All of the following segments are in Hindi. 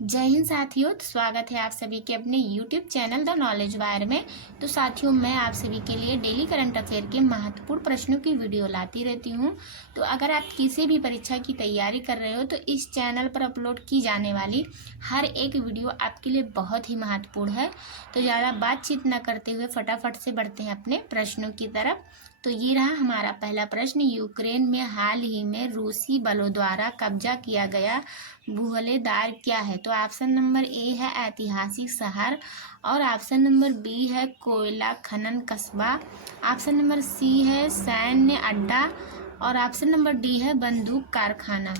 जय हिंद साथियों। तो स्वागत है आप सभी के अपने YouTube channel the knowledge wire में। तो साथियों, मैं आप सभी के लिए डेली करंट अफेयर के महत्वपूर्ण प्रश्नों की वीडियो लाती रहती हूं। तो अगर आप किसी भी परीक्षा की तैयारी कर रहे हो तो इस चैनल पर अपलोड की जाने वाली हर एक वीडियो आपके लिए बहुत ही महत्वपूर्ण है। तो ज़्यादा बातचीत न करते हुए फटाफट से बढ़ते हैं अपने प्रश्नों की तरफ। तो ये रहा हमारा पहला प्रश्न। यूक्रेन में हाल ही में रूसी बलों द्वारा कब्जा किया गया भूहलेदार क्या है? तो ऑप्शन नंबर ए है ऐतिहासिक शहर, और ऑप्शन नंबर बी है कोयला खनन कस्बा, ऑप्शन नंबर सी है सैन्य अड्डा, और ऑप्शन नंबर डी है बंदूक कारखाना।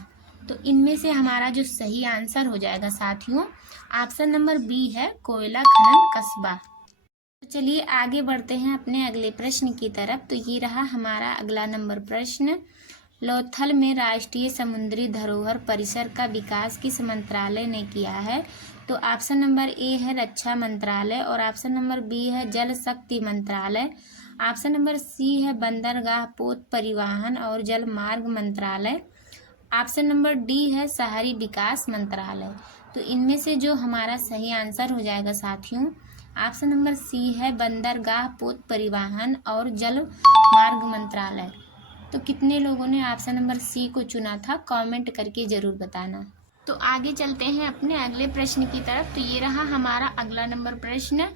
तो इनमें से हमारा जो सही आंसर हो जाएगा साथियों, ऑप्शन नंबर बी है कोयला खनन कस्बा। तो चलिए आगे बढ़ते हैं अपने अगले प्रश्न की तरफ। तो ये रहा हमारा अगला नंबर प्रश्न। लोथल में राष्ट्रीय समुद्री धरोहर परिसर का विकास किस मंत्रालय ने किया है? तो ऑप्शन नंबर ए है रक्षा मंत्रालय, और ऑप्शन नंबर बी है जल शक्ति मंत्रालय, ऑप्शन नंबर सी है बंदरगाह पोत परिवहन और जल मार्ग मंत्रालय, ऑप्शन नंबर डी है शहरी विकास मंत्रालय। तो इनमें से जो हमारा सही आंसर हो जाएगा साथियों, ऑप्शन नंबर सी है बंदरगाह पोत परिवहन और जल मार्ग मंत्रालय। तो कितने लोगों ने ऑप्शन नंबर सी को चुना था, कमेंट करके ज़रूर बताना। तो आगे चलते हैं अपने अगले प्रश्न की तरफ। तो ये रहा हमारा अगला नंबर प्रश्न।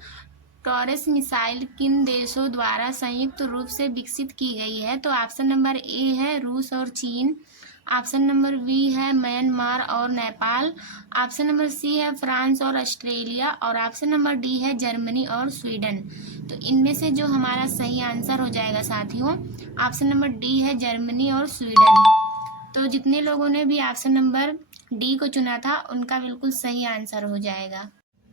टॉरस मिसाइल किन देशों द्वारा संयुक्त रूप से विकसित की गई है? तो ऑप्शन नंबर ए है रूस और चीन, ऑप्शन नंबर बी है म्यांमार और नेपाल, ऑप्शन नंबर सी है फ्रांस और ऑस्ट्रेलिया, और ऑप्शन नंबर डी है जर्मनी और स्वीडन। तो इनमें से जो हमारा सही आंसर हो जाएगा साथियों, ऑप्शन नंबर डी है जर्मनी और स्वीडन। तो जितने लोगों ने भी ऑप्शन नंबर डी को चुना था उनका बिल्कुल सही आंसर हो जाएगा।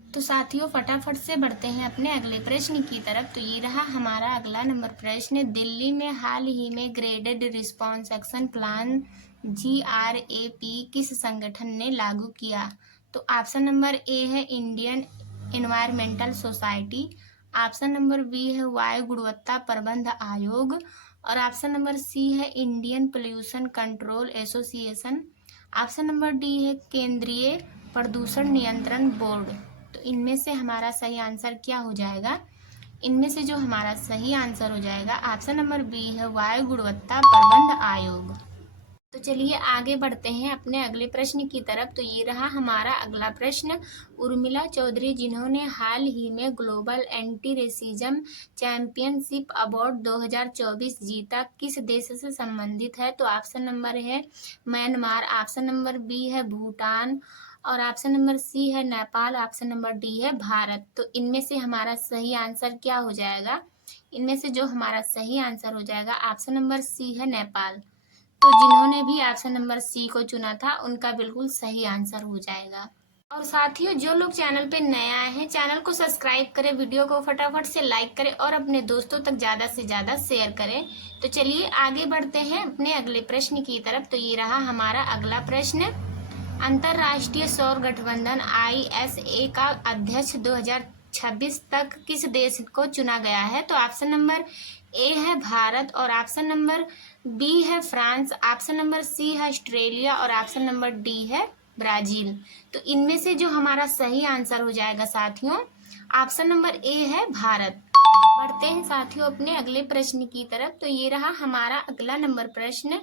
तो साथियों फटाफट से बढ़ते हैं अपने अगले प्रश्न की तरफ। तो ये रहा हमारा अगला नंबर प्रश्न। दिल्ली में हाल ही में graded response action plan GRAP किस संगठन ने लागू किया? तो ऑप्शन नंबर ए है Indian environmental society, option number B है वायु गुणवत्ता प्रबंध आयोग, और ऑप्शन नंबर सी है Indian pollution control association, option number D है केंद्रीय प्रदूषण नियंत्रण बोर्ड। तो इनमें से हमारा सही आंसर क्या हो जाएगा? इनमें से जो हमारा सही आंसर हो जाएगा ऑप्शन नंबर बी है वायु गुणवत्ता प्रबंध आयोग। तो चलिए आगे बढ़ते हैं अपने अगले प्रश्न की तरफ। तो ये रहा हमारा अगला प्रश्न। उर्मिला चौधरी जिन्होंने हाल ही में global anti racism championship award 2024 जीता, किस देश से संबंधित है? तो ऑप्शन नंबर है म्यांमार, ऑप्शन नंबर बी है भूटान, और ऑप्शन नंबर सी है नेपाल, ऑप्शन नंबर डी है भारत। तो इनमें से हमारा सही आंसर क्या हो जाएगा? इनमें से जो हमारा सही आंसर हो जाएगा ऑप्शन नंबर सी है नेपाल। तो जिन्होंने भी ऑप्शन नंबर सी को चुना था उनका बिल्कुल सही आंसर हो जाएगा। और साथियों जो लोग चैनल पे नए आए हैं, चैनल को सब्सक्राइब करें, वीडियो को फटाफट से लाइक करें और अपने दोस्तों तक ज़्यादा से ज़्यादा शेयर करें। तो चलिए आगे बढ़ते हैं अपने अगले प्रश्न की तरफ। तो ये रहा हमारा अगला प्रश्न। अंतर्राष्ट्रीय सौर गठबंधन ISA का अध्यक्ष 2026 तक किस देश को चुना गया है? तो ऑप्शन नंबर ए है भारत, और ऑप्शन नंबर बी है फ्रांस, ऑप्शन नंबर सी है ऑस्ट्रेलिया, और ऑप्शन नंबर डी है ब्राजील। तो इनमें से जो हमारा सही आंसर हो जाएगा साथियों, ऑप्शन नंबर ए है भारत। बढ़ते हैं साथियों अपने अगले प्रश्न की तरफ। तो ये रहा हमारा अगला नंबर प्रश्न।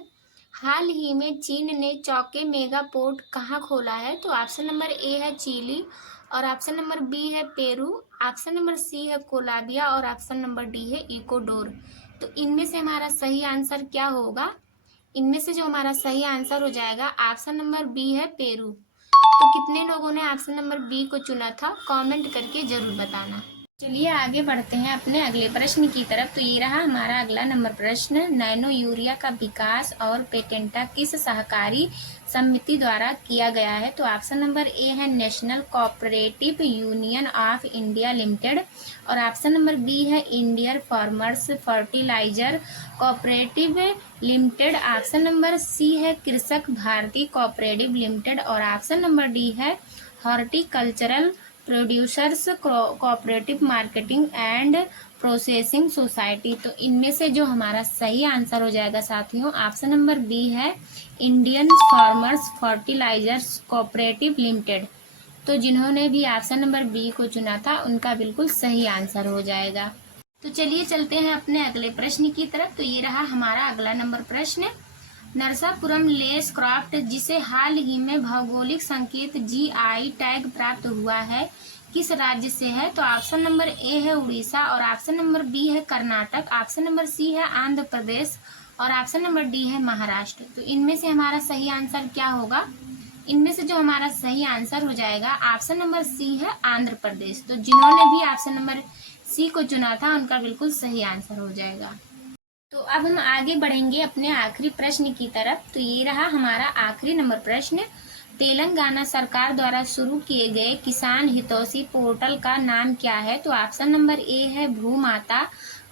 हाल ही में चीन ने चौके मेगा पोर्ट कहाँ खोला है? तो ऑप्शन नंबर ए है चिली, और ऑप्शन नंबर बी है पेरू, ऑप्शन नंबर सी है कोलंबिया, और ऑप्शन नंबर डी है इक्वाडोर। तो इनमें से हमारा सही आंसर क्या होगा? इनमें से जो हमारा सही आंसर हो जाएगा ऑप्शन नंबर बी है पेरू। तो कितने लोगों ने ऑप्शन नंबर बी को चुना था, कमेंट करके जरूर बताना। चलिए आगे बढ़ते हैं अपने अगले प्रश्न की तरफ। तो ये रहा हमारा अगला नंबर प्रश्न। नैनो यूरिया का विकास और पेटेंट किस सहकारी समिति द्वारा किया गया है? तो ऑप्शन नंबर ए है national cooperative union of India limited, और ऑप्शन नंबर बी है Indian farmers fertiliser cooperative limited, option number C है कृषक भारती कोऑपरेटिव लिमिटेड, और ऑप्शन नंबर डी है horticultural producers cooperative marketing and processing society. तो इनमें से जो हमारा सही आंसर हो जाएगा साथियों, ऑप्शन नंबर बी है Indian farmers fertilisers cooperative limited. तो जिन्होंने भी ऑप्शन नंबर बी को चुना था उनका बिल्कुल सही आंसर हो जाएगा। तो चलिए चलते हैं अपने अगले प्रश्न की तरफ। तो ये रहा हमारा अगला नंबर प्रश्न। नरसापुरम लेस क्राफ्ट जिसे हाल ही में भौगोलिक संकेत जीआई टैग प्राप्त हुआ है किस राज्य से है? तो ऑप्शन नंबर ए है उड़ीसा और ऑप्शन नंबर बी है कर्नाटक, ऑप्शन नंबर सी है आंध्र प्रदेश और ऑप्शन नंबर डी है महाराष्ट्र। तो इनमें से हमारा सही आंसर क्या होगा? इनमें से जो हमारा सही आंसर हो जाएगा ऑप्शन नंबर सी है आंध्र प्रदेश। तो जिन्होंने भी ऑप्शन नंबर सी को चुना था उनका बिल्कुल सही आंसर हो जाएगा। तो अब हम आगे बढ़ेंगे अपने आखिरी प्रश्न की तरफ। तो ये रहा हमारा आखिरी नंबर प्रश्न। तेलंगाना सरकार द्वारा शुरू किए गए किसान हितैषी पोर्टल का नाम क्या है? तो ऑप्शन नंबर ए है भूमाता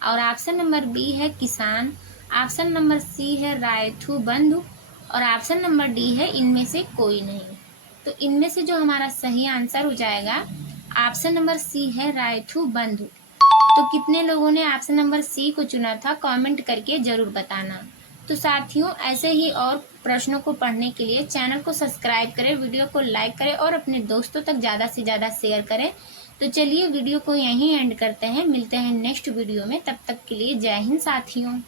और ऑप्शन नंबर बी है किसान, ऑप्शन नंबर सी है रायथू बंधु और ऑप्शन नंबर डी है इनमें से कोई नहीं। तो इनमें से जो हमारा सही आंसर हो जाएगा ऑप्शन नंबर सी है रायथू बंधु। तो कितने लोगों ने ऑप्शन नंबर सी को चुना था कमेंट करके जरूर बताना। तो साथियों ऐसे ही और प्रश्नों को पढ़ने के लिए चैनल को सब्सक्राइब करें, वीडियो को लाइक करें और अपने दोस्तों तक ज़्यादा से ज़्यादा शेयर करें। तो चलिए वीडियो को यहीं एंड करते हैं, मिलते हैं नेक्स्ट वीडियो में। तब तक के लिए जय हिंद साथियों।